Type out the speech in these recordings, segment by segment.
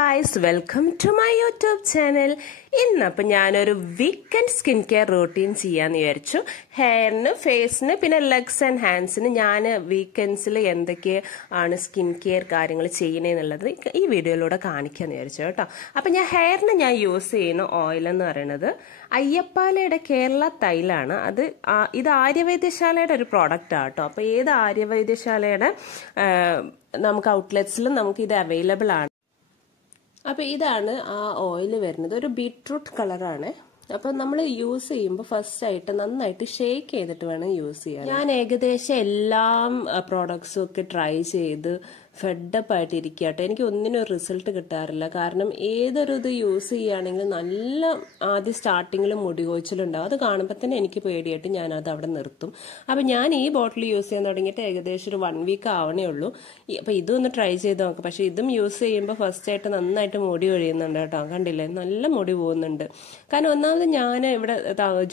guys, welcome to my YouTube channel. ഇന്നപ്പോൾ ഞാനൊരു weekend skin care routine ചെയ്യാന്ന് വിചാരിച്ചു. ഹെയറിന്, ഫേസിന്, പിന്നെ ലെഗ്സ് ആൻഡ് ഹാൻഡ്സിന് ഞാൻ വീക്കെൻഡ്സിൽ എന്തൊക്കെയാണ് സ്കിൻ കെയർ കാര്യങ്ങൾ ചെയ്യുന്നതെന്നുള്ളത് ഈ വീഡിയോയിലൂടെ കാണിക്കാന്ന് വിചാരിച്ചു കേട്ടോ. അപ്പം ഹെയറിന് ഞാൻ യൂസ് ചെയ്യുന്ന ഓയിൽ എന്ന് പറയുന്നത് അയ്യപ്പാലയുടെ കേരള തൈലാണ്. ഇത് ആര്യവൈദ്യശാലയുടെ ഒരു പ്രോഡക്റ്റ് ആട്ടോ. അപ്പോൾ ഏത് ആര്യവൈദ്യശാലയുടെ നമുക്ക് ഔട്ട്ലെറ്റ്സിലും നമുക്ക് ഇത് അവൈലബിൾ ആണ്. അപ്പോൾ ഇതാണ് ആ ഓയിൽ വരുന്നത്. ഒരു ബീട്രൂട്ട് കളറാണ്. അപ്പോൾ നമ്മൾ യൂസ് ചെയ്യുമ്പോൾ ഫസ്റ്റ് ആയിട്ട് നന്നായിട്ട് ഷേക്ക് ചെയ്തിട്ട് വേണം യൂസ് ചെയ്യാൻ. ഞാൻ ഏകദേശം എല്ലാ പ്രോഡക്ട്സും ഒക്കെ ട്രൈ ചെയ്ത് ഫെഡപ്പ് ആയിട്ട് ഇരിക്കട്ടെ. എനിക്ക് ഒന്നിനും റിസൾട്ട് കിട്ടാറില്ല. കാരണം ഏതൊരു ഇത് യൂസ് ചെയ്യുകയാണെങ്കിലും നല്ല ആദ്യം സ്റ്റാർട്ടിങ്ങിൽ മുടി കൊഴിച്ചിലുണ്ടാവും. അത് കാണുമ്പോൾ തന്നെ എനിക്ക് പേടിയായിട്ട് ഞാനത് അവിടെ നിർത്തും. അപ്പം ഞാൻ ഈ ബോട്ടിൽ യൂസ് ചെയ്യാൻ തുടങ്ങിയിട്ട് ഏകദേശം ഒരു 1 വീക്ക് ആവണേ ഉള്ളൂ. അപ്പം ഇതൊന്ന് ട്രൈ ചെയ്ത് നോക്കാം. പക്ഷെ ഇതും യൂസ് ചെയ്യുമ്പോൾ ഫസ്റ്റ് ആയിട്ട് നന്നായിട്ട് മുടി ഒഴിയുന്നുണ്ട് കേട്ടോ. കണ്ടില്ലേ, നല്ല മുടി പോകുന്നുണ്ട്. കാരണം ഒന്നാമത് ഞാൻ ഇവിടെ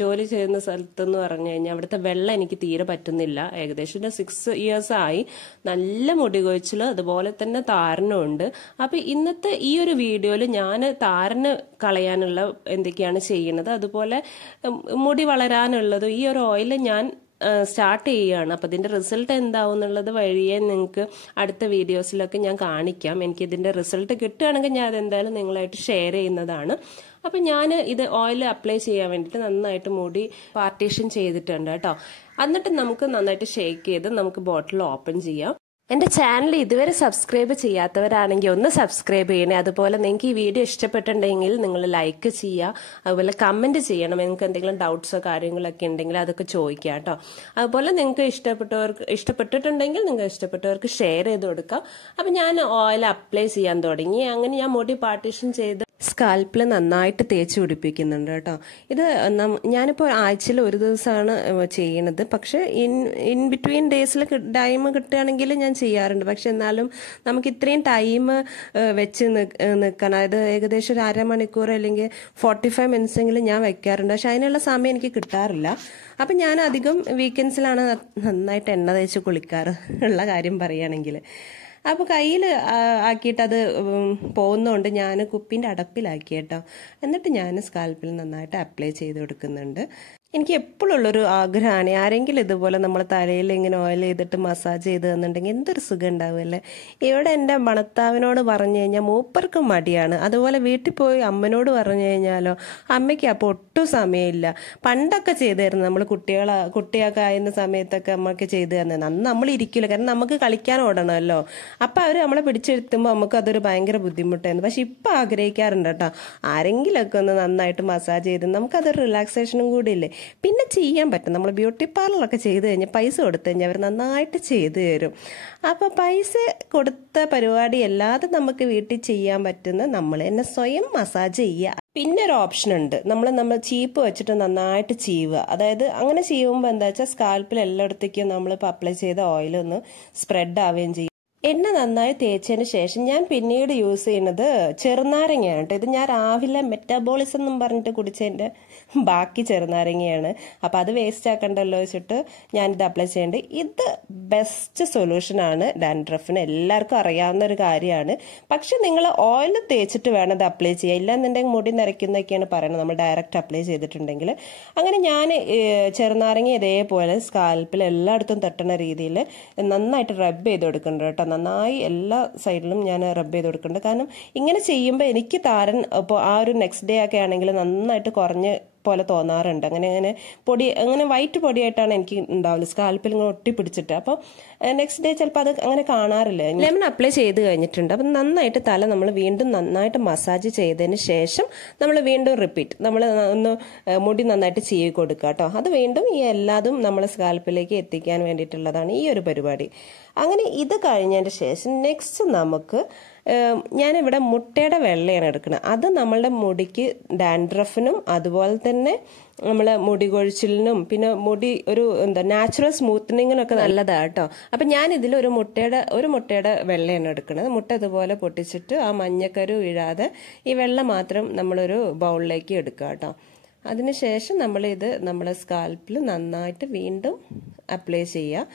ജോലി ചെയ്യുന്ന സ്ഥലത്തെന്ന് പറഞ്ഞു കഴിഞ്ഞാൽ അവിടുത്തെ വെള്ളം എനിക്ക് തീരെ പറ്റുന്നില്ല. ഏകദേശം ഒരു 6 years ആയി. നല്ല മുടി കൊഴിച്ചിൽ, അതുപോലെ തന്നെ താരനുണ്ട്. അപ്പൊ ഇന്നത്തെ ഈ ഒരു വീഡിയോയിൽ ഞാൻ താരന് കളയാനുള്ള എന്തൊക്കെയാണ് ചെയ്യുന്നത്, അതുപോലെ മുടി വളരാനുള്ളതും ഈ ഒരു ഓയിൽ ഞാൻ സ്റ്റാർട്ട് ചെയ്യുകയാണ്. അപ്പം ഇതിൻ്റെ റിസൾട്ട് എന്താവും എന്നുള്ളത് വഴിയെ നിങ്ങൾക്ക് അടുത്ത വീഡിയോസിലൊക്കെ ഞാൻ കാണിക്കാം. എനിക്കിതിൻ്റെ റിസൾട്ട് കിട്ടുകയാണെങ്കിൽ ഞാൻ അതെന്തായാലും നിങ്ങളായിട്ട് ഷെയർ ചെയ്യുന്നതാണ്. അപ്പം ഞാൻ ഇത് ഓയിൽ അപ്ലൈ ചെയ്യാൻ വേണ്ടിയിട്ട് നന്നായിട്ട് മുടി പാർട്ടീഷൻ ചെയ്തിട്ടുണ്ട് കേട്ടോ. എന്നിട്ട് നമുക്ക് നന്നായിട്ട് ഷേക്ക് ചെയ്ത് നമുക്ക് ബോട്ടിൽ ഓപ്പൺ ചെയ്യാം. എൻ്റെ ചാനൽ ഇതുവരെ സബ്സ്ക്രൈബ് ചെയ്യാത്തവരാണെങ്കിൽ ഒന്ന് സബ്സ്ക്രൈബ് ചെയ്യണേ. അതുപോലെ നിങ്ങൾക്ക് ഈ വീഡിയോ ഇഷ്ടപ്പെട്ടിട്ടുണ്ടെങ്കിൽ നിങ്ങൾ ലൈക്ക് ചെയ്യുക, അതുപോലെ കമൻറ്റ് ചെയ്യണം. നിങ്ങൾക്ക് എന്തെങ്കിലും ഡൗട്ട്സോ കാര്യങ്ങളൊക്കെ ഉണ്ടെങ്കിൽ അതൊക്കെ ചോദിക്കുക കേട്ടോ. അതുപോലെ നിങ്ങൾക്ക് ഇഷ്ടപ്പെട്ടിട്ടുണ്ടെങ്കിൽ നിങ്ങൾ ഇഷ്ടപ്പെട്ടവർക്ക് ഷെയർ ചെയ്ത് കൊടുക്കാം. അപ്പം ഞാൻ ഓയിൽ അപ്ലൈ ചെയ്യാൻ തുടങ്ങി. അങ്ങനെ ഞാൻ മുടി പാർട്ടീഷൻ ചെയ്ത് സ്കാൽപ്പിൽ നന്നായിട്ട് തേച്ച് പിടിപ്പിക്കുന്നുണ്ട് കേട്ടോ. ഇത് ഞാനിപ്പോൾ ആഴ്ചയിൽ ഒരു ദിവസമാണ് ചെയ്യണത്. പക്ഷെ ഇൻ ബിറ്റ്വീൻ ഡേയ്സിൽ ടൈം കിട്ടുകയാണെങ്കിൽ ഞാൻ ചെയ്യാറുണ്ട്. പക്ഷെ എന്നാലും നമുക്ക് ഇത്രയും ടൈം വെച്ച് നിൽക്കണം. അതായത് ഏകദേശം ഒരു അരമണിക്കൂർ അല്ലെങ്കിൽ 45 minutes എങ്കിലും ഞാൻ വെക്കാറുണ്ട്. പക്ഷെ അതിനുള്ള സമയം എനിക്ക് കിട്ടാറില്ല. അപ്പം ഞാൻ അധികം വീക്കെൻഡ്സിലാണ് നന്നായിട്ട് എണ്ണ തേച്ച് കുളിക്കാറ് ഉള്ള കാര്യം പറയുകയാണെങ്കിൽ. അപ്പോൾ കയ്യിൽ ആക്കിയിട്ട് അത് പോകുന്നതുകൊണ്ട് ഞാൻ കുപ്പിൻ്റെ അടപ്പിലാക്കി കേട്ടോ. എന്നിട്ട് ഞാൻ സ്കാൽപ്പിൽ നന്നായിട്ട് അപ്ലൈ ചെയ്ത് കൊടുക്കുന്നുണ്ട്. എനിക്ക് എപ്പോഴുള്ളൊരു ആഗ്രഹമാണ് ആരെങ്കിലും ഇതുപോലെ നമ്മൾ തലയിൽ ഇങ്ങനെ ഓയിൽ ചെയ്തിട്ട് മസാജ് ചെയ്ത് തന്നിട്ടുണ്ടെങ്കിൽ എന്തൊരു സുഖം ഉണ്ടാവുമല്ലേ. ഇവിടെ എൻ്റെ ഭർത്താവിനോട് പറഞ്ഞു കഴിഞ്ഞാൽ മൂപ്പർക്കും മടിയാണ്. അതുപോലെ വീട്ടിൽ പോയി അമ്മനോട് പറഞ്ഞു കഴിഞ്ഞാലോ അമ്മയ്ക്ക് അപ്പോൾ ഒട്ടും സമയമില്ല. പണ്ടൊക്കെ ചെയ്തു തരുന്നത് നമ്മൾ കുട്ടിയൊക്കെ ആയിരുന്ന സമയത്തൊക്കെ അമ്മയ്ക്ക് ചെയ്തു തരുന്നത്. അന്ന് നമ്മൾ ഇരിക്കില്ല, കാരണം നമുക്ക് കളിക്കാൻ ഓടണമല്ലോ. അപ്പം അവർ നമ്മളെ പിടിച്ചെടുത്തുമ്പോൾ നമുക്ക് അതൊരു ഭയങ്കര ബുദ്ധിമുട്ടായിരുന്നു. പക്ഷെ ഇപ്പം ആഗ്രഹിക്കാറുണ്ട് കേട്ടോ, ആരെങ്കിലുമൊക്കെ ഒന്ന് നന്നായിട്ട് മസാജ് ചെയ്ത് നമുക്കതൊരു റിലാക്സേഷനും കൂടി ഇല്ലേ. പിന്നെ ചെയ്യാൻ പറ്റും. നമ്മൾ ബ്യൂട്ടി പാർലറൊക്കെ ചെയ്ത് കഴിഞ്ഞാൽ പൈസ കൊടുത്തു കഴിഞ്ഞാൽ അവർ നന്നായിട്ട് ചെയ്തു തരും. അപ്പോൾ പൈസ കൊടുത്ത പരിപാടി അല്ലാതെ നമുക്ക് വീട്ടിൽ ചെയ്യാൻ പറ്റുന്ന നമ്മൾ തന്നെ സ്വയം മസാജ് ചെയ്യുക. പിന്നെ ഒരു ഓപ്ഷൻ ഉണ്ട്, നമ്മൾ ചീപ്പ് വെച്ചിട്ട് നന്നായിട്ട് ചീവുക. അതായത് അങ്ങനെ ചെയ്യുമ്പോൾ എന്താ വെച്ചാൽ സ്കാൽപ്പിൽ എല്ലായിടത്തേക്കും നമ്മളിപ്പോൾ അപ്ലൈ ചെയ്ത ഓയിലൊന്ന് സ്പ്രെഡ് ആവുകയും ചെയ്യും. എണ്ണ നന്നായി തേച്ചതിന് ശേഷം ഞാൻ പിന്നീട് യൂസ് ചെയ്യുന്നത് ചെറുനാരങ്ങയാണ് കേട്ടോ. ഇത് ഞാൻ രാവിലെ മെറ്റാബോളിസം എന്നും പറഞ്ഞിട്ട് കുടിച്ചതിൻ്റെ ബാക്കി ചെറുനാരങ്ങയാണ്. അപ്പോൾ അത് വേസ്റ്റ് ആക്കണ്ടല്ലോ വെച്ചിട്ട് ഞാനിത് അപ്ലൈ ചെയ്യേണ്ടത്. ഇത് ബെസ്റ്റ് സൊല്യൂഷനാണ് ഡാൻഡ്രഫിന്. എല്ലാവർക്കും അറിയാവുന്ന ഒരു കാര്യമാണ്. പക്ഷെ നിങ്ങൾ ഓയിൽ തേച്ചിട്ട് വേണം ഇത് അപ്ലൈ ചെയ്യുക. ഇല്ലാന്നുണ്ടെങ്കിൽ മുടി നരയ്ക്കുന്നതൊക്കെയാണ് പറയുന്നത് നമ്മൾ ഡയറക്റ്റ് അപ്ലൈ ചെയ്തിട്ടുണ്ടെങ്കിൽ. അങ്ങനെ ഞാൻ ചെറുനാരങ്ങ ഇതേപോലെ സ്കാൽപ്പിൽ എല്ലായിടത്തും തട്ടുന്ന രീതിയിൽ നന്നായിട്ട് റബ്ബ് ചെയ്ത് കൊടുക്കുന്നുണ്ട് കേട്ടോ. നന്നായി എല്ലാ സൈഡിലും ഞാൻ റബ്ബ് ചെയ്ത് കൊടുക്കുന്നുണ്ട്. കാരണം ഇങ്ങനെ ചെയ്യുമ്പോൾ എനിക്ക് താരൻ ഇപ്പോൾ ആ ഒരു നെക്സ്റ്റ് ഡേ ഒക്കെ ആണെങ്കിൽ നന്നായിട്ട് കുറഞ്ഞ് പോലെ തോന്നാറുണ്ട്. അങ്ങനെ വൈറ്റ് പൊടിയായിട്ടാണ് എനിക്ക് ഉണ്ടാവില്ല, സ്കാൽപ്പിൽ ഇങ്ങനെ ഒട്ടിപ്പിടിച്ചിട്ട്. അപ്പോൾ നെക്സ്റ്റ് ഡേ ചിലപ്പോൾ അത് അങ്ങനെ കാണാറില്ല. ലെമൺ അപ്ലൈ ചെയ്ത് കഴിഞ്ഞിട്ടുണ്ട്. അപ്പം നന്നായിട്ട് തല നമ്മൾ വീണ്ടും നന്നായിട്ട് മസാജ് ചെയ്തതിന് ശേഷം നമ്മൾ വീണ്ടും റിപ്പീറ്റ് നമ്മൾ ഒന്ന് മുടി നന്നായിട്ട് ചീവി കൊടുക്കുക കേട്ടോ. അത് വീണ്ടും ഈ എല്ലാതും നമ്മൾ സ്കാൽപ്പിലേക്ക് എത്തിക്കാൻ വേണ്ടിയിട്ടുള്ളതാണ് ഈ ഒരു പരിപാടി. അങ്ങനെ ഇത് കഴിഞ്ഞതിന് ശേഷം നെക്സ്റ്റ് നമുക്ക് ഞാനിവിടെ മുട്ടയുടെ വെള്ളയാണ് എടുക്കുന്നത്. അത് നമ്മളുടെ മുടിക്ക് ഡാൻഡ്രഫിനും അതുപോലെ തന്നെ നമ്മളെ മുടി കൊഴിച്ചിലിനും പിന്നെ മുടി ഒരു നാച്ചുറൽ സ്മൂത്തനിങ്ങിനൊക്കെ നല്ലതാണ് കേട്ടോ. അപ്പം ഞാൻ ഇതിൽ ഒരു മുട്ടയുടെ വെള്ളയാണ് എടുക്കുന്നത്. മുട്ട ഇതുപോലെ പൊട്ടിച്ചിട്ട് ആ മഞ്ഞക്കരു വീഴാതെ ഈ വെള്ള മാത്രം നമ്മളൊരു ബൗളിലേക്ക് എടുക്കുക കേട്ടോ. അതിനുശേഷം നമ്മളിത് നമ്മുടെ സ്കാൽപ്പിൽ നന്നായിട്ട് വീണ്ടും അപ്ലൈ ചെയ്യുക.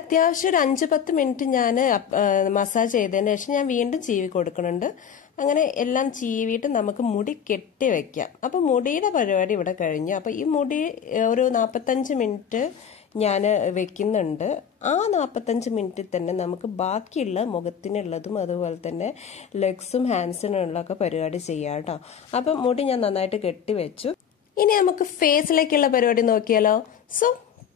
അത്യാവശ്യം ഒരു 5-10 മിനിറ്റ് ഞാൻ മസാജ് ചെയ്തതിന് ശേഷം ഞാൻ വീണ്ടും ചീവി കൊടുക്കുന്നുണ്ട്. അങ്ങനെ എല്ലാം ചീവിയിട്ട് നമുക്ക് മുടി കെട്ടി വെക്കാം. അപ്പോൾ മുടിയുടെ പരിപാടി ഇവിടെ കഴിഞ്ഞു. അപ്പോൾ ഈ മുടി ഒരു 45 മിനിറ്റ് ഞാൻ വെക്കുന്നുണ്ട്. ആ 45 മിനിറ്റിൽ തന്നെ നമുക്ക് ബാക്കിയുള്ള മുഖത്തിനുള്ളതും അതുപോലെ തന്നെ ലെഗ്സും ഹാൻഡ്സിനുള്ളൊക്കെ പരിപാടി ചെയ്യാം കേട്ടോ. അപ്പം മുടി ഞാൻ നന്നായിട്ട് കെട്ടി വെച്ചു. ഇനി നമുക്ക് ഫേസിലേക്കുള്ള പരിപാടി നോക്കിയാലോ. സോ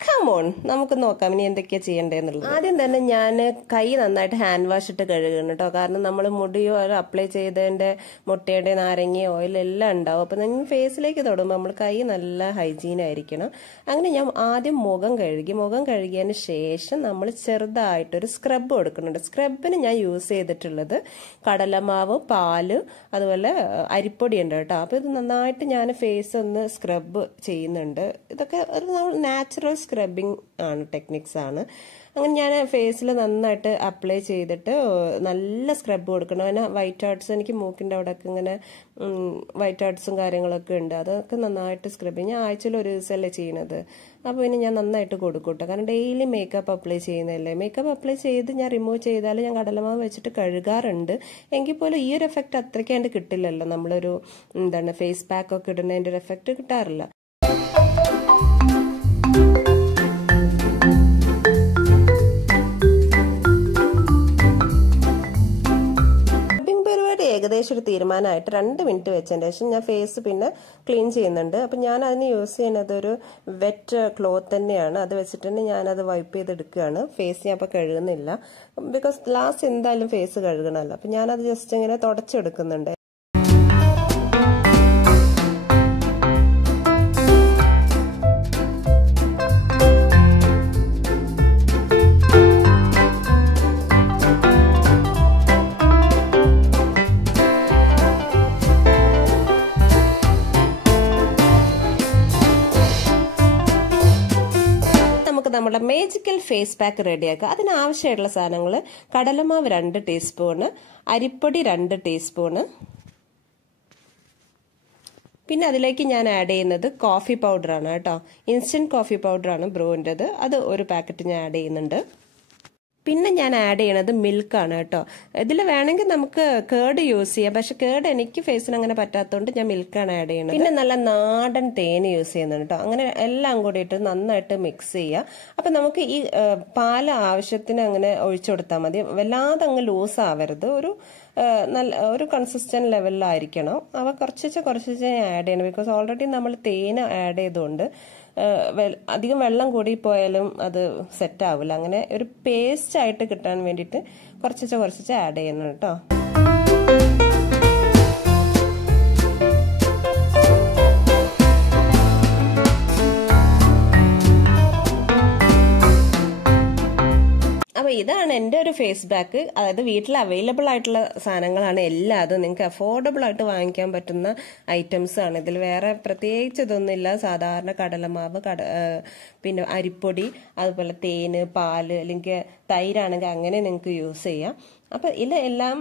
കം ഓൺ, നമുക്ക് നോക്കാം ഇനി എന്തൊക്കെയാ ചെയ്യേണ്ടതെന്നുള്ളത്. ആദ്യം തന്നെ ഞാൻ കൈ നന്നായിട്ട് ഹാൻഡ് വാഷ് ഇട്ട് കഴുകണം കേട്ടോ. കാരണം നമ്മൾ മുടിയോ അപ്ലൈ ചെയ്തതിന്റെ മുട്ടയുടെ നാരങ്ങ ഓയിൽ എല്ലാം ഉണ്ടാവും. അപ്പൊ നിങ്ങൾ ഫേസിലേക്ക് തൊടുമ്പോൾ നമ്മൾ കൈ നല്ല ഹൈജീൻ ആയിരിക്കണം. അങ്ങനെ ഞാൻ ആദ്യം മുഖം കഴുകിയതിന് ശേഷം നമ്മൾ ചെറുതായിട്ടൊരു സ്ക്രബ് കൊടുക്കുന്നുണ്ട്. സ്ക്രബിന് ഞാൻ യൂസ് ചെയ്തിട്ടുള്ളത് കടലമാവ്, പാല്, അതുപോലെ അരിപ്പൊടി ഉണ്ട് കേട്ടോ. അപ്പൊ ഇത് നന്നായിട്ട് ഞാൻ ഫേസ് ഒന്ന് സ്ക്രബ് ചെയ്യുന്നുണ്ട്. ഇതൊക്കെ ഒരു നാച്ചുറൽ സ്ക്രബിങ് ആണ്, ടെക്നിക്സ് ആണ്. അങ്ങനെ ഞാൻ ഫേസിൽ നന്നായിട്ട് അപ്ലൈ ചെയ്തിട്ട് നല്ല സ്ക്രബ് കൊടുക്കണം. പിന്നെ വൈറ്റ് ഔട്ട്സ്, എനിക്ക് മൂക്കിൻ്റെ അവിടെയൊക്കെ ഇങ്ങനെ വൈറ്റ് ഔട്ട്സും കാര്യങ്ങളൊക്കെ ഉണ്ട്. അതൊക്കെ നന്നായിട്ട് സ്ക്രബ് ചെയ്യും. ഞാൻ ആഴ്ചയിൽ ഒരു ദിവസമല്ലേ ചെയ്യുന്നത്. അപ്പോൾ ഇനി ഞാൻ നന്നായിട്ട് കൊടുക്കൂട്ടോ. കാരണം ഡെയിലി മേക്കപ്പ് അപ്ലൈ ചെയ്യുന്നതല്ലേ. മേക്കപ്പ് അപ്ലൈ ചെയ്ത് ഞാൻ റിമൂവ് ചെയ്താൽ ഞാൻ കടലമാവ് വെച്ചിട്ട് കഴുകാറുണ്ട്. എങ്കിൽ പോലും ഈ ഒരു എഫക്റ്റ് അത്രയ്ക്കാണ്ട് കിട്ടില്ലല്ലോ. നമ്മളൊരു ഫേസ് പാക്ക് ഒക്കെ ഇടുന്നതിൻ്റെ ഒരു എഫക്റ്റ് കിട്ടാറില്ല. ഏകദേശം ഒരു തീരുമാനമായിട്ട് 2 മിനിറ്റ് വെച്ചതിന് ശേഷം ഞാൻ ഫേസ് പിന്നെ ക്ലീൻ ചെയ്യുന്നുണ്ട്. അപ്പം ഞാൻ അതിന് യൂസ് ചെയ്യുന്നത് ഒരു വെറ്റ് ക്ലോത്ത് തന്നെയാണ്. അത് വെച്ചിട്ട് തന്നെ ഞാനത് വൈപ്പ് ചെയ്തെടുക്കുകയാണ്. ഫേസ് ഞാൻ അപ്പോൾ കഴുകുന്നില്ല. ബിക്കോസ് ലാസ്റ്റ് എന്തായാലും ഫേസ് കഴുകണമല്ലോ. അപ്പം ഞാനത് ജസ്റ്റ് ഇങ്ങനെ തുടച്ചെടുക്കുന്നുണ്ട്. നമ്മുടെ മേജിക്കൽ ഫേസ് പാക്ക് റെഡിയാക്കുക. അതിനാവശ്യമായിട്ടുള്ള സാധനങ്ങൾ കടലമാവ് 2 ടീസ്പൂണ്, അരിപ്പൊടി 2 ടീസ്പൂണ്, പിന്നെ അതിലേക്ക് ഞാൻ ആഡ് ചെയ്യുന്നത് കോഫി പൗഡറാണ് കേട്ടോ. ഇൻസ്റ്റന്റ് കോഫി പൗഡറാണ് ബ്രൂവിൻ്റെത്. അത് ഒരു പാക്കറ്റ് ഞാൻ ആഡ് ചെയ്യുന്നുണ്ട്. പിന്നെ ഞാൻ ആഡ് ചെയ്യണത് മിൽക്കാണ് കേട്ടോ. ഇതിൽ വേണമെങ്കിൽ നമുക്ക് കേർഡ് യൂസ് ചെയ്യാം. പക്ഷെ കേർഡ് എനിക്ക് ഫേസിന് അങ്ങനെ പറ്റാത്തതുകൊണ്ട് ഞാൻ മിൽക്കാണ് ആഡ് ചെയ്യണത്. പിന്നെ നല്ല നാടൻ തേൻ യൂസ് ചെയ്യുന്നുണ്ട് കേട്ടോ. അങ്ങനെ എല്ലാം കൂടിയിട്ട് നന്നായിട്ട് മിക്സ് ചെയ്യുക. അപ്പം നമുക്ക് ഈ പാല് ആവശ്യത്തിന് അങ്ങനെ ഒഴിച്ചു കൊടുത്താൽ മതി. വല്ലാതെ അങ്ങ് ലൂസ് ആവരുത്. ഒരു കൺസിസ്റ്റന്റ് ലെവലിലായിരിക്കണം. അവ കുറച്ച് ആഡ് ചെയ്യണം. ബിക്കോസ് ഓൾറെഡി നമ്മൾ തേൻ ആഡ് ചെയ്തുകൊണ്ട് അധികം വെള്ളം കൂടി പോയാലും അത് സെറ്റ് ആവില്ല. അങ്ങനെ ഒരു പേസ്റ്റ് ആയിട്ട് കിട്ടാൻ വേണ്ടിയിട്ട് കുറച്ച് ആഡ് ചെയ്യണം കേട്ടോ. അപ്പോൾ ഇതാണ് എൻ്റെ ഒരു ഫേസ് പാക്ക്. അതായത് വീട്ടിൽ അവൈലബിൾ ആയിട്ടുള്ള സാധനങ്ങളാണ് എല്ലാതും. നിങ്ങൾക്ക് അഫോർഡബിൾ ആയിട്ട് വാങ്ങിക്കാൻ പറ്റുന്ന ഐറ്റംസ് ആണ്. ഇതിൽ വേറെ പ്രത്യേകിച്ച് ഇതൊന്നുമില്ല. സാധാരണ കടലമാവ്, പിന്നെ അരിപ്പൊടി, അതുപോലെ തേന്, പാല്, അല്ലെങ്കിൽ തൈരാണെങ്കിൽ അങ്ങനെ നിങ്ങൾക്ക് യൂസ് ചെയ്യാം. അപ്പം ഇതെല്ലാം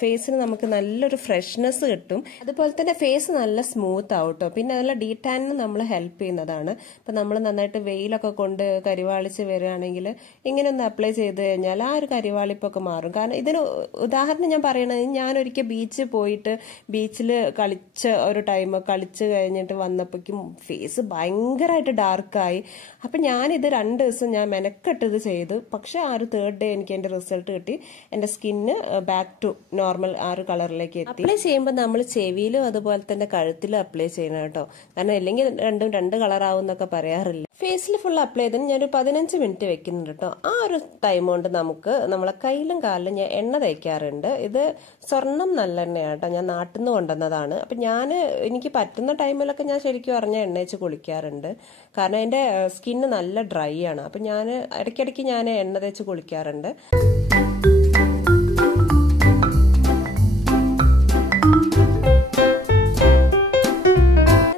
ഫേസിന് നമുക്ക് നല്ലൊരു ഫ്രഷ്നെസ് കിട്ടും. അതുപോലെ തന്നെ ഫേസ് നല്ല സ്മൂത്ത് ആവട്ടോ. പിന്നെ അതിൽ ഡീടാനിന് നമ്മൾ ഹെൽപ്പ് ചെയ്യുന്നതാണ്. ഇപ്പം നമ്മൾ നന്നായിട്ട് വെയിലൊക്കെ കൊണ്ട് കരിവാളിച്ച് വരികയാണെങ്കിൽ ഇങ്ങനെ ഒന്ന് അപ്ലൈ ചെയ്ത് കഴിഞ്ഞാൽ ആ ഒരു കരിവാളിപ്പൊക്കെ മാറും. കാരണം ഇതിന് ഉദാഹരണം ഞാൻ പറയണത്, ഞാനൊരിക്കൽ ബീച്ചിൽ പോയിട്ട് ബീച്ചിൽ കളിച്ച ഒരു ടൈം കളിച്ച് കഴിഞ്ഞിട്ട് വന്നപ്പോഴേക്കും ഫേസ് ഭയങ്കരമായിട്ട് ഡാർക്കായി. അപ്പം ഞാനിത് 2 ദിവസം ഞാൻ മെനക്കെട്ടത് ചെയ്തു. പക്ഷെ ആ ഒരു 3rd ഡേ എനിക്ക് എൻ്റെ റിസൾട്ട് കിട്ടി. എൻ്റെ സ്കിന്ന് ബാക്ക് ടു നോർമൽ ആ ഒരു കളറിലേക്ക് എത്തി. അപ്ലൈ ചെയ്യുമ്പോൾ നമ്മൾ ചെവിയിലും അതുപോലെ തന്നെ കഴുത്തിലും അപ്ലൈ ചെയ്യണം കേട്ടോ. കാരണം അല്ലെങ്കിൽ രണ്ടും 2 കളറാവും എന്നൊക്കെ പറയാറില്ല. ഫേസിൽ ഫുൾ അപ്ലൈ ചെയ്തതിന് ഞാനൊരു 15 മിനിറ്റ് വെക്കുന്നുണ്ട് കേട്ടോ. ആ ഒരു ടൈം കൊണ്ട് നമുക്ക് നമ്മളെ കയ്യിലും കാലിലും ഞാൻ എണ്ണ തേക്കാറുണ്ട്. ഇത് സ്വർണ്ണം നല്ലെണ്ണയാണ് കേട്ടോ. ഞാൻ നാട്ടിൽ നിന്ന് കൊണ്ടുവന്നതാണ്. അപ്പം എനിക്ക് പറ്റുന്ന ടൈമിലൊക്കെ ഞാൻ ശരിക്കും പറഞ്ഞ എണ്ണ വെച്ച് കുളിക്കാറുണ്ട്. കാരണം എൻ്റെ സ്കിന്ന് നല്ല ഡ്രൈ ആണ്. അപ്പം ഞാൻ ഇടയ്ക്കിടയ്ക്ക് ഞാൻ എണ്ണ തേച്ച് കുളിക്കാറുണ്ട്.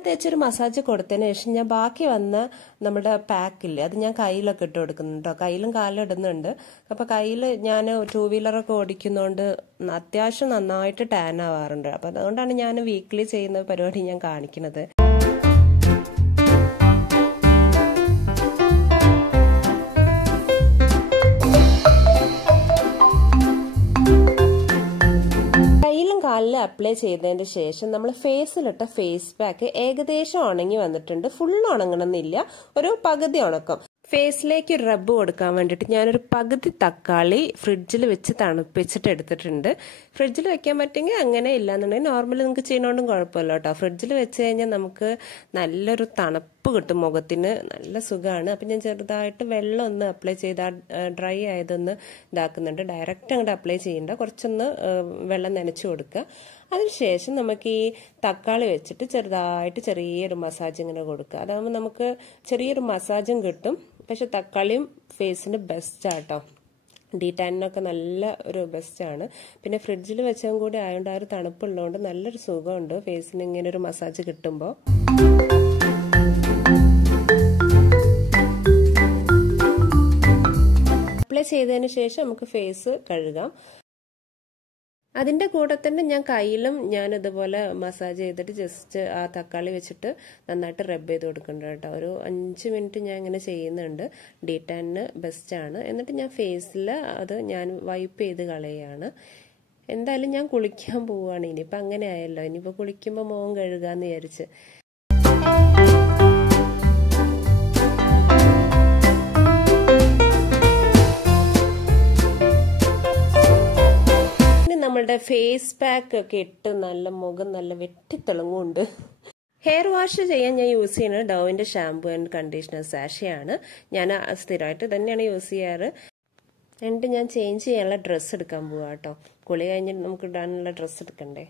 തേച്ചൊരു മസാജ് കൊടുത്തതിന് ശേഷം ഞാൻ ബാക്കി വന്ന നമ്മുടെ പാക്കില്ലേ അത് ഞാൻ കയ്യിലൊക്കെ ഇട്ട് കൊടുക്കുന്നുണ്ട് കേട്ടോ. കയ്യിലും കാലിലും ഇടുന്നുണ്ട്. അപ്പോൾ കയ്യിൽ ഞാൻ 2 വീലറൊക്കെ ഓടിക്കുന്നതുകൊണ്ട് അത്യാവശ്യം നന്നായിട്ട് ടാൻ ആവാറുണ്ട്. അപ്പോൾ അതുകൊണ്ടാണ് ഞാൻ വീക്ക്ലി ചെയ്യുന്ന പരിപാടി ഞാൻ കാണിക്കുന്നത്. അപ്ലൈ ചെയ്തതിന് ശേഷം നമ്മൾ ഫേസിലിട്ട ഫേസ് പാക്ക് ഏകദേശം ഉണങ്ങി വന്നിട്ടുണ്ട്. ഫുൾ ഉണങ്ങണമെന്നില്ല, ഒരു പകുതി ഉണക്കം. ഫേസിലേക്ക് റബ്ബ് കൊടുക്കാൻ വേണ്ടിയിട്ട് ഞാനൊരു പകുതി തക്കാളി ഫ്രിഡ്ജിൽ വെച്ച് തണുപ്പിച്ചിട്ട് എടുത്തിട്ടുണ്ട്. ഫ്രിഡ്ജിൽ വെക്കാൻ പറ്റുമെങ്കിൽ അങ്ങനെ, ഇല്ലാന്നുണ്ടെങ്കിൽ നോർമലി നിങ്ങൾക്ക് ചെയ്യുന്നതുകൊണ്ടും കുഴപ്പമില്ല കേട്ടോ. ഫ്രിഡ്ജിൽ വെച്ച് കഴിഞ്ഞാൽ നമുക്ക് നല്ലൊരു തണുപ്പ് കിട്ടും, മുഖത്തിന് നല്ല സുഖമാണ്. അപ്പം ഞാൻ ചെറുതായിട്ട് വെള്ളം ഒന്ന് അപ്ലൈ ചെയ്ത് ഡ്രൈ ആയതൊന്ന് ഇതാക്കുന്നുണ്ട്. ഡയറക്റ്റ് അങ്ങോട്ട് അപ്ലൈ ചെയ്യേണ്ട, കുറച്ചൊന്ന് വെള്ളം നനച്ചു കൊടുക്കുക. അതിനുശേഷം നമുക്ക് ഈ തക്കാളി വെച്ചിട്ട് ചെറുതായിട്ട് ചെറിയൊരു മസാജ് ഇങ്ങനെ കൊടുക്കുക. അതാകുമ്പോൾ നമുക്ക് ചെറിയൊരു മസാജും കിട്ടും. പക്ഷെ തക്കാളിയും ഫേസിന് ബെസ്റ്റ് ആട്ടോ, ഡീടാനിനൊക്കെ നല്ല ഒരു ബെസ്റ്റാണ്. പിന്നെ ഫ്രിഡ്ജിൽ വെച്ചതും കൂടി ആയതുകൊണ്ട് ആ ഒരു തണുപ്പുള്ളതുകൊണ്ട് നല്ലൊരു സുഖമുണ്ട് ഫേസിന് ഇങ്ങനെ ഒരു മസാജ് കിട്ടുമ്പോൾ. അപ്ലൈ ചെയ്തതിന് ശേഷം നമുക്ക് ഫേസ് കഴുകാം. അതിൻ്റെ കൂടെ തന്നെ ഞാൻ കയ്യിലും ഇതുപോലെ മസാജ് ചെയ്തിട്ട് ജസ്റ്റ് ആ തക്കാളി വെച്ചിട്ട് നന്നായിട്ട് റബ്ബ് ചെയ്ത് കൊടുക്കുന്നുണ്ട് കേട്ടോ. ഒരു 5 മിനിറ്റ് ഞാൻ ഇങ്ങനെ ചെയ്യുന്നുണ്ട്. ഡീടാനിന് ബെസ്റ്റാണ്. എന്നിട്ട് ഞാൻ ഫേസിൽ അത് ഞാൻ വൈപ്പ് ചെയ്ത് കളയുകയാണ്. എന്തായാലും ഞാൻ കുളിക്കാൻ പോവുകയാണ്. ഇനിയിപ്പോൾ അങ്ങനെ ആയല്ലോ, ഇനിയിപ്പോൾ കുളിക്കുമ്പോൾ മുഖം കഴുകാമെന്ന് വിചാരിച്ച്. നമ്മളുടെ ഫേസ് പാക്ക് ഒക്കെ ഇട്ട് നല്ല മുഖം നല്ല വെട്ടിത്തിളങ്ങുന്നുണ്ട്. ഹെയർ വാഷ് ചെയ്യാൻ ഞാൻ യൂസ് ചെയ്യുന്നത് ഡോവിന്റെ ഷാംപൂ ആൻഡ് കണ്ടീഷണർ സാഷയാണ്. ഞാൻ സ്ഥിരമായിട്ട് തന്നെയാണ് യൂസ് ചെയ്യാറ്. എന്നിട്ട് ഞാൻ ചേഞ്ച് ചെയ്യാനുള്ള ഡ്രസ്സ് എടുക്കാൻ പോവാ കേട്ടോ. കുളി കഴിഞ്ഞിട്ട് നമുക്ക് ഇടാനുള്ള ഡ്രസ്സ് എടുക്കണ്ടേ.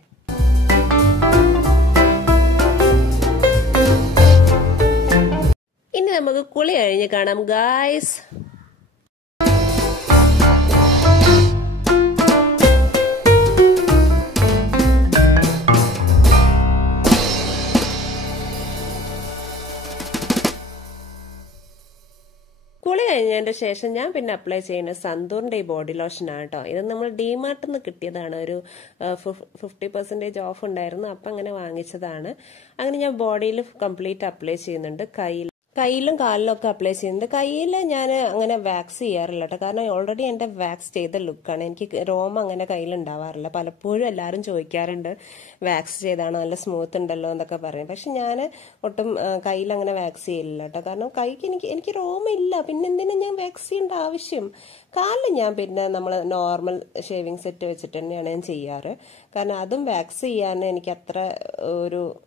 ഇനി നമുക്ക് കുളി കഴിഞ്ഞ് കാണാം ഗായ്സ്. കുളി കഴിഞ്ഞതിന്റെ ശേഷം ഞാൻ പിന്നെ അപ്ലൈ ചെയ്യുന്ന സന്തൂറിന്റെ ഈ ബോഡി ലോഷനാണ് കേട്ടോ. ഇത് നമ്മൾ ഡിമാർട്ടിൽ നിന്ന് കിട്ടിയതാണ്. ഒരു 50% ഓഫ് ഉണ്ടായിരുന്നു, അപ്പം അങ്ങനെ വാങ്ങിച്ചതാണ്. അങ്ങനെ ഞാൻ ബോഡിയിൽ കംപ്ലീറ്റ് അപ്ലൈ ചെയ്യുന്നുണ്ട്. കയ്യിലും കാലിലും ഒക്കെ അപ്ലൈ ചെയ്യുന്നുണ്ട്. കയ്യിൽ ഞാൻ അങ്ങനെ വാക്സ് ചെയ്യാറില്ല കേട്ടോ, കാരണം ഓൾറെഡി എൻ്റെ വാക്സ് ചെയ്ത ലുക്കാണ്. എനിക്ക് രോമം അങ്ങനെ കയ്യിലുണ്ടാവാറില്ല. പലപ്പോഴും എല്ലാവരും ചോദിക്കാറുണ്ട് വാക്സ് ചെയ്താണോ, നല്ല സ്മൂത്ത് ഉണ്ടല്ലോ എന്നൊക്കെ പറയും. പക്ഷെ ഞാൻ ഒട്ടും കയ്യിൽ അങ്ങനെ വാക്സ് ചെയ്യില്ല കേട്ടോ, കാരണം കൈക്ക് എനിക്ക് രോമം ഇല്ല. പിന്നെ എന്തിനാ ഞാൻ വാക്സ് ചെയ്യേണ്ട ആവശ്യം? കാലിൽ ഞാൻ പിന്നെ നമ്മൾ നോർമൽ ഷേവിങ് സെറ്റ് വെച്ചിട്ട് തന്നെയാണ് ഞാൻ ചെയ്യാറ്. കാരണം അതും വാക്സ് ചെയ്യാൻ എനിക്ക്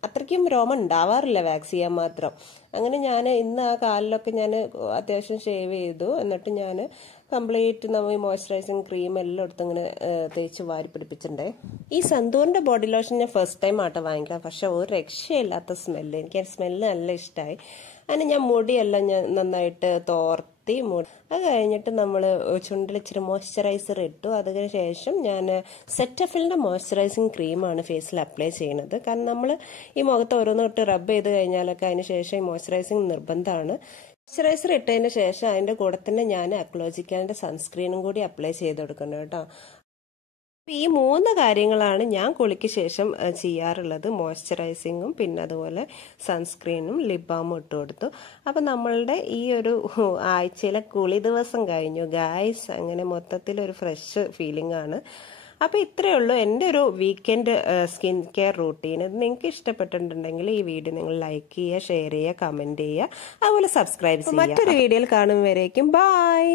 അത്രയ്ക്കും രോമം ഉണ്ടാവാറില്ല വാക്സ് ചെയ്യാൻ മാത്രം. അങ്ങനെ ഞാൻ ഇന്ന് ആ കാലിലൊക്കെ ഞാൻ അത്യാവശ്യം ഷേവ് ചെയ്തു. എന്നിട്ട് ഞാൻ കംപ്ലീറ്റ് നമ്മൾ ഈ മോയ്സ്ചറൈസിങ് ക്രീം എല്ലാം എടുത്ത് ഇങ്ങനെ തേച്ച് വാരി പിടിപ്പിച്ചിട്ടുണ്ടേ. ഈ സന്തൂറിന്റെ ബോഡി ലോഷൻ ഞാൻ ഫസ്റ്റ് ടൈം ആട്ടോ വാങ്ങിക്കാം. പക്ഷെ ഒരു രക്ഷയില്ലാത്ത സ്മെല്ല്, എനിക്ക് ആ സ്മെല്ല് നല്ല ഇഷ്ടമായി. അങ്ങനെ ഞാൻ മുടിയെല്ലാം ഞാൻ നന്നായിട്ട് തോർത്തി അത് കഴിഞ്ഞിട്ട് നമ്മൾ ചുണ്ടിൽ ഇച്ചിരി മോയ്സ്ചറൈസർ ഇട്ടു. അതിന് ശേഷം ഞാൻ സെറ്റഫിലിന്റെ മോയ്സ്ചറൈസിങ് ക്രീമാണ് ഫേസിൽ അപ്ലൈ ചെയ്യുന്നത്. കാരണം നമ്മൾ ഈ മുഖത്ത് ഓരോന്നിട്ട് റബ്ബ് ചെയ്ത് കഴിഞ്ഞാലൊക്കെ അതിന് ശേഷം ഈ മോയ്സ്ചറൈസിങ് നിർബന്ധമാണ്. മോയ്സ്ചറൈസർ ഇട്ടതിന് ശേഷം അതിന്റെ കൂടെ തന്നെ ഞാൻ അക്ലോജിക്കാന്റെ സൺസ്ക്രീനും കൂടി അപ്ലൈ ചെയ്ത് കൊടുക്കണം കേട്ടോ. ഈ 3 കാര്യങ്ങളാണ് ഞാൻ കുളിക്ക് ശേഷം ചെയ്യാറുള്ളത്. മോയ്സ്ചറൈസിങ്ങും പിന്നെ അതുപോലെ സൺസ്ക്രീനും ലിപ് ബാമും ഇട്ട് കൊടുത്തു. അപ്പം നമ്മളുടെ ഈ ഒരു ആഴ്ചയിലെ കുളി ദിവസം കഴിഞ്ഞു ഗായ്സ്. അങ്ങനെ മൊത്തത്തിലൊരു ഫ്രഷ് ഫീലിംഗ് ആണ്. അപ്പോൾ ഇത്രയേ ഉള്ളൂ എൻ്റെ ഒരു വീക്കെൻഡ് സ്കിൻ കെയർ റൂട്ടീൻ. ഇത് നിങ്ങൾക്ക് ഇഷ്ടപ്പെട്ടിട്ടുണ്ടെങ്കിൽ ഈ വീഡിയോ നിങ്ങൾ ലൈക്ക് ചെയ്യുക, ഷെയർ ചെയ്യുക, കമൻറ്റ് ചെയ്യുക, അതുപോലെ സബ്സ്ക്രൈബ് ചെയ്യുക. മറ്റൊരു വീഡിയോയിൽ കാണുമ്പോഴേക്കും ബൈ.